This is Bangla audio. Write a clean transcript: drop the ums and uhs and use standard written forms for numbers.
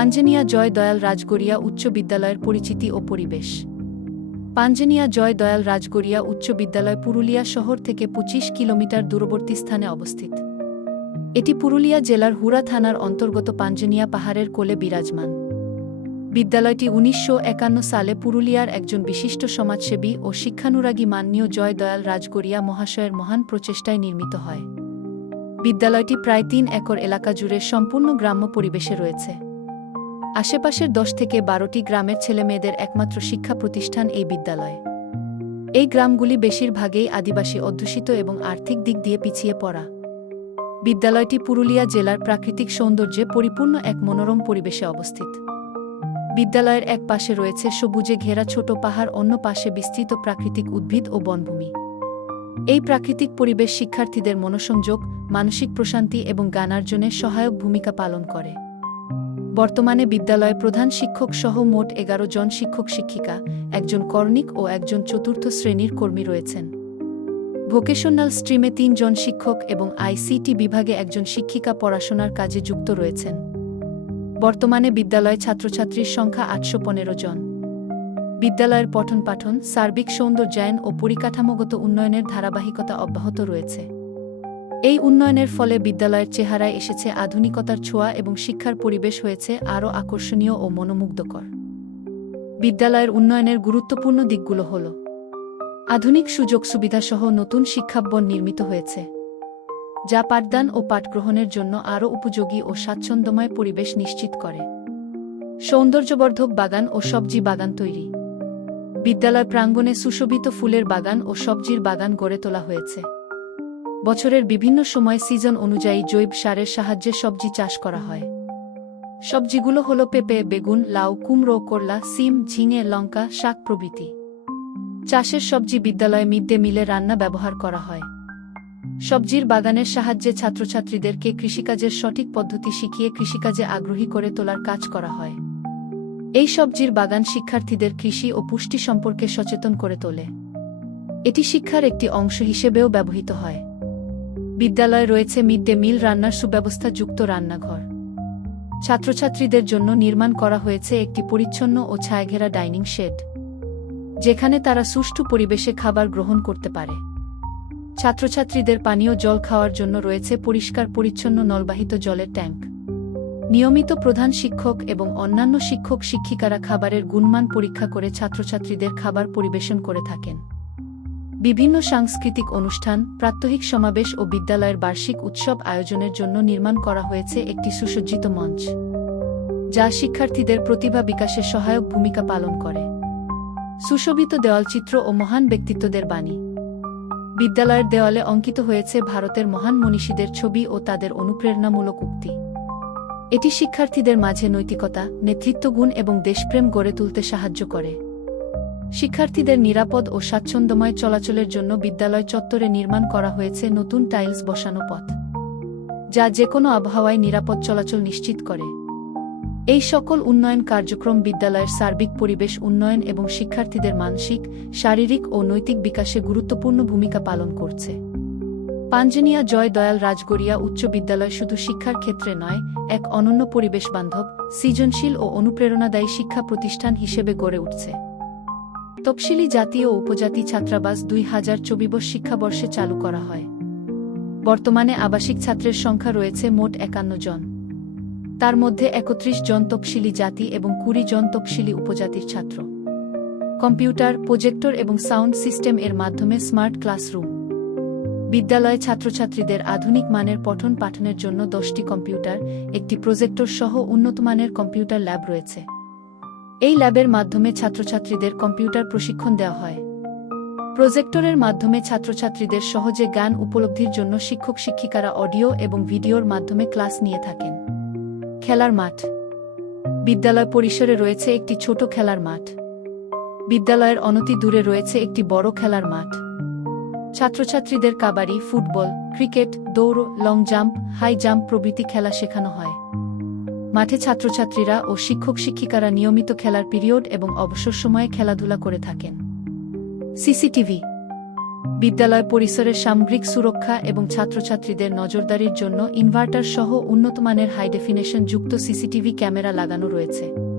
পাঞ্জেনিয়া জয় দয়াল রাজগড়িয়া উচ্চ বিদ্যালয়ের পরিচিতি ও পরিবেশ। পাঞ্জেনিয়া জয় দয়াল রাজগড়িয়া উচ্চ বিদ্যালয় পুরুলিয়া শহর থেকে ২৫ কিলোমিটার দূরবর্তী স্থানে অবস্থিত। এটি পুরুলিয়া জেলার হুরা থানার অন্তর্গত পাঞ্জেনিয়া পাহাড়ের কোলে বিরাজমান। বিদ্যালয়টি ১৯৫১ সালে পুরুলিয়ার একজন বিশিষ্ট সমাজসেবী ও শিক্ষানুরাগী মাননীয় জয় দয়াল রাজগড়িয়া মহাশয়ের মহান প্রচেষ্টায় নির্মিত হয়। বিদ্যালয়টি প্রায় ৩ একর এলাকা জুড়ে সম্পূর্ণ গ্রাম্য পরিবেশে রয়েছে। আশেপাশের ১০ থেকে ১২টি গ্রামের ছেলেমেয়েদের একমাত্র শিক্ষা প্রতিষ্ঠান এই বিদ্যালয়। এই গ্রামগুলি বেশিরভাগই আদিবাসী অধ্যুষিত এবং আর্থিক দিক দিয়ে পিছিয়ে পড়া। বিদ্যালয়টি পুরুলিয়া জেলার প্রাকৃতিক সৌন্দর্যে পরিপূর্ণ এক মনোরম পরিবেশে অবস্থিত। বিদ্যালয়ের এক পাশে রয়েছে সবুজে ঘেরা ছোট পাহাড়, অন্য পাশে বিস্তৃত প্রাকৃতিক উদ্ভিদ ও বনভূমি। এই প্রাকৃতিক পরিবেশ শিক্ষার্থীদের মনোসংযোগ, মানসিক প্রশান্তি এবং জ্ঞানার্জনে সহায়ক ভূমিকা পালন করে। বর্তমানে বিদ্যালয়ে প্রধান শিক্ষক সহ মোট ১১ জন শিক্ষক শিক্ষিকা, একজন কর্ণিক ও একজন চতুর্থ শ্রেণীর কর্মী রয়েছেন। ভোকেশনাল স্ট্রিমে ৩ জন শিক্ষক এবং আইসিটি বিভাগে একজন শিক্ষিকা পড়াশোনার কাজে যুক্ত রয়েছেন। বর্তমানে বিদ্যালয়ে ছাত্রছাত্রীর সংখ্যা ৮১৫ জন। বিদ্যালয়ের পঠন-পাঠন, সার্বিক সৌন্দর্যায়ন ও পরিকাঠামোগত উন্নয়নের ধারাবাহিকতা অব্যাহত রয়েছে। এই উন্নয়নের ফলে বিদ্যালয়ের চেহারায় এসেছে আধুনিকতার ছোঁয়া এবং শিক্ষার পরিবেশ হয়েছে আরও আকর্ষণীয় ও মনোমুগ্ধকর। বিদ্যালয়ের উন্নয়নের গুরুত্বপূর্ণ দিকগুলো হল: আধুনিক সুযোগ সুবিধাসহ নতুন শিক্ষাভবন নির্মিত হয়েছে, যা পাঠদান ও পাঠগ্রহণের জন্য আরও উপযোগী ও স্বাচ্ছন্দ্যময় পরিবেশ নিশ্চিত করে। সৌন্দর্যবর্ধক বাগান ও সবজি বাগান তৈরি। বিদ্যালয় প্রাঙ্গণে সুশোভিত ফুলের বাগান ও সবজির বাগান গড়ে তোলা হয়েছে। বছরের বিভিন্ন সময় সিজন অনুযায়ী জৈব সারের সাহায্যে সবজি চাষ করা হয়। সবজিগুলো হল পেঁপে, বেগুন, লাউ, কুমড়ো, করলা, সিম, ঝিঙে, লঙ্কা, শাক প্রভৃতি। চাষের সবজি বিদ্যালয়ে মিড ডে মিলে রান্না ব্যবহার করা হয়। সবজির বাগানের সাহায্যে ছাত্রছাত্রীদেরকে কৃষিকাজের সঠিক পদ্ধতি শিখিয়ে কৃষিকাজে আগ্রহী করে তোলার কাজ করা হয়। এই সবজির বাগান শিক্ষার্থীদের কৃষি ও পুষ্টি সম্পর্কে সচেতন করে তোলে। এটি শিক্ষার একটি অংশ হিসেবেও ব্যবহৃত হয়। বিদ্যালয়ে রয়েছে মিড ডে মিল রান্নার সুব্যবস্থা যুক্ত রান্নাঘর। ছাত্রছাত্রীদের জন্য নির্মাণ করা হয়েছে একটি পরিচ্ছন্ন ও ছায়াঘেরা ডাইনিং শেড, যেখানে তারা সুষ্ঠু পরিবেশে খাবার গ্রহণ করতে পারে। ছাত্রছাত্রীদের পানীয় জল খাওয়ার জন্য রয়েছে পরিষ্কার পরিচ্ছন্ন নলবাহিত জলের ট্যাঙ্ক। নিয়মিত প্রধান শিক্ষক এবং অন্যান্য শিক্ষক শিক্ষিকারা খাবারের গুণমান পরীক্ষা করে ছাত্রছাত্রীদের খাবার পরিবেশন করে থাকেন। বিভিন্ন সাংস্কৃতিক অনুষ্ঠান, প্রাত্যহিক সমাবেশ ও বিদ্যালয়ের বার্ষিক উৎসব আয়োজনের জন্য নির্মাণ করা হয়েছে একটি সুসজ্জিত মঞ্চ, যা শিক্ষার্থীদের প্রতিভা বিকাশে সহায়ক ভূমিকা পালন করে। সুশোভিত দেওয়ালচিত্র ও মহান ব্যক্তিত্বদের বাণী। বিদ্যালয়ের দেওয়ালে অঙ্কিত হয়েছে ভারতের মহান মনীষীদের ছবি ও তাদের অনুপ্রেরণামূলক উক্তি। এটি শিক্ষার্থীদের মাঝে নৈতিকতা, নেতৃত্বগুণ এবং দেশপ্রেম গড়ে তুলতে সাহায্য করে। শিক্ষার্থীদের নিরাপদ ও স্বাচ্ছন্দ্যময় চলাচলের জন্য বিদ্যালয় চত্বরে নির্মাণ করা হয়েছে নতুন টাইলস বসানো পথ, যা যেকোনো আবহাওয়ায় নিরাপদ চলাচল নিশ্চিত করে। এই সকল উন্নয়ন কার্যক্রম বিদ্যালয়ের সার্বিক পরিবেশ উন্নয়ন এবং শিক্ষার্থীদের মানসিক, শারীরিক ও নৈতিক বিকাশে গুরুত্বপূর্ণ ভূমিকা পালন করছে। পাঞ্জেনিয়া জয় দয়াল রাজগড়িয়া উচ্চ বিদ্যালয় শুধু শিক্ষার ক্ষেত্রে নয়, এক অনন্য পরিবেশ বান্ধব, সৃজনশীল ও অনুপ্রেরণাদায়ী শিক্ষা প্রতিষ্ঠান হিসেবে গড়ে উঠছে। তফসিলি জাতি ও উপজাতি ছাত্রাবাস ২০২৪ শিক্ষাবর্ষে চালু করা হয়। বর্তমানে আবাসিক ছাত্রের সংখ্যা রয়েছে মোট ৫১ জন। তার মধ্যে ৩১ জন তফসিলি জাতি এবং ২০ জন তফসিলি উপজাতির ছাত্র। কম্পিউটার, প্রজেক্টর এবং সাউন্ড সিস্টেম এর মাধ্যমে স্মার্ট ক্লাসরুম। বিদ্যালয়ে ছাত্রছাত্রীদের আধুনিক মানের পঠন পাঠনের জন্য ১০টি কম্পিউটার, একটি প্রজেক্টর সহ উন্নতমানের কম্পিউটার ল্যাব রয়েছে। এই ল্যাবের মাধ্যমে ছাত্রছাত্রীদের কম্পিউটার প্রশিক্ষণ দেওয়া হয়। প্রজেক্টরের মাধ্যমে ছাত্রছাত্রীদের সহজে জ্ঞান উপলব্ধির জন্য শিক্ষক শিক্ষিকারা অডিও এবং ভিডিওর মাধ্যমে ক্লাস নিয়ে থাকেন। খেলার মাঠ। বিদ্যালয় পরিসরে রয়েছে একটি ছোট খেলার মাঠ। বিদ্যালয়ের অনতি দূরে রয়েছে একটি বড় খেলার মাঠ। ছাত্রছাত্রীদের কাবাডি, ফুটবল, ক্রিকেট, দৌড়, লং জাম্প, হাই জাম্প প্রভৃতি খেলা শেখানো হয়। মাঠে ছাত্রছাত্রীরা ও শিক্ষক শিক্ষিকারা নিয়মিত খেলার পিরিয়ড এবং অবসর সময়ে খেলাধুলা করে থাকেন। সিসিটিভি। বিদ্যালয় পরিসরের সামগ্রিক সুরক্ষা এবং ছাত্রছাত্রীদের নজরদারির জন্য ইনভার্টার সহ উন্নতমানের হাই ডেফিনেশন যুক্ত সিসিটিভি ক্যামেরা লাগানো রয়েছে।